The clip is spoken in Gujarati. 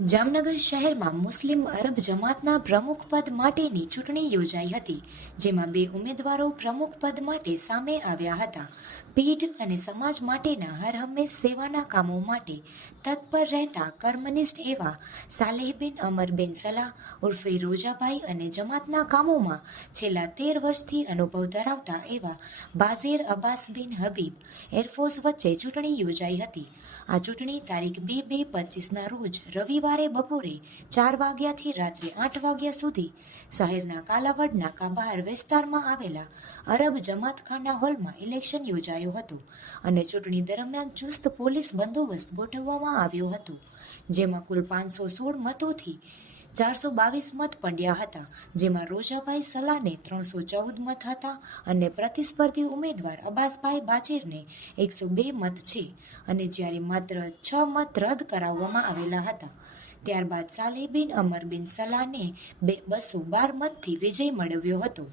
જામનગર શહેરમાં મુસ્લિમ અરબ જમાતના પ્રમુખ પદ માટેની ચૂંટણી યોજાઈ હતી, જેમાં બે ઉમેદવારો પ્રમુખ પદ માટે સામે આવ્યા હતા. પીઢ અને સમાજ માટેના હરહંમેશ સેવાના કામો માટે તત્પર રહેતા કર્મનિષ્ઠ એવા સાલેહ બિન અમર બિન સલાહ ઉર્ફે રોજાભાઈ અને જમાતના કામોમાં છેલ્લા 13 વર્ષથી અનુભવ ધરાવતા એવા બાઝેર અબ્બાસ બિન હબીબ એરફોર્સ વચ્ચે ચૂંટણી યોજાઈ હતી. આ ચૂંટણી તારીખ 2/2/25ના રોજ રવિવારે બપોરે 4 વાગ્યાથી રાત્રે 8 વાગ્યા સુધી શહેરના કાલાવડ નાકા બહાર વિસ્તારમાં આવેલા અરબ જમાતખાના હોલમાં ઇલેક્શન યોજાયો હતો અને ચૂંટણી દરમિયાન ચુસ્ત પોલીસ બંદોબસ્ત ગોઠવવામાં આવ્યો હતો, જેમાં કુલ 516 મતોથી 422 મત પડ્યા હતા, જેમાં રોજાભાઈ સલાહને 314 મત હતા અને પ્રતિસ્પર્ધી ઉમેદવાર અબ્બાસભાઈ બાચેરને 102 મત છે અને જ્યારે માત્ર 6 મત રદ કરાવવામાં આવેલા હતા. ત્યારબાદ સાલેહ બિન અમર બિન સલાહને 212 મતથી વિજય મેળવ્યો હતો.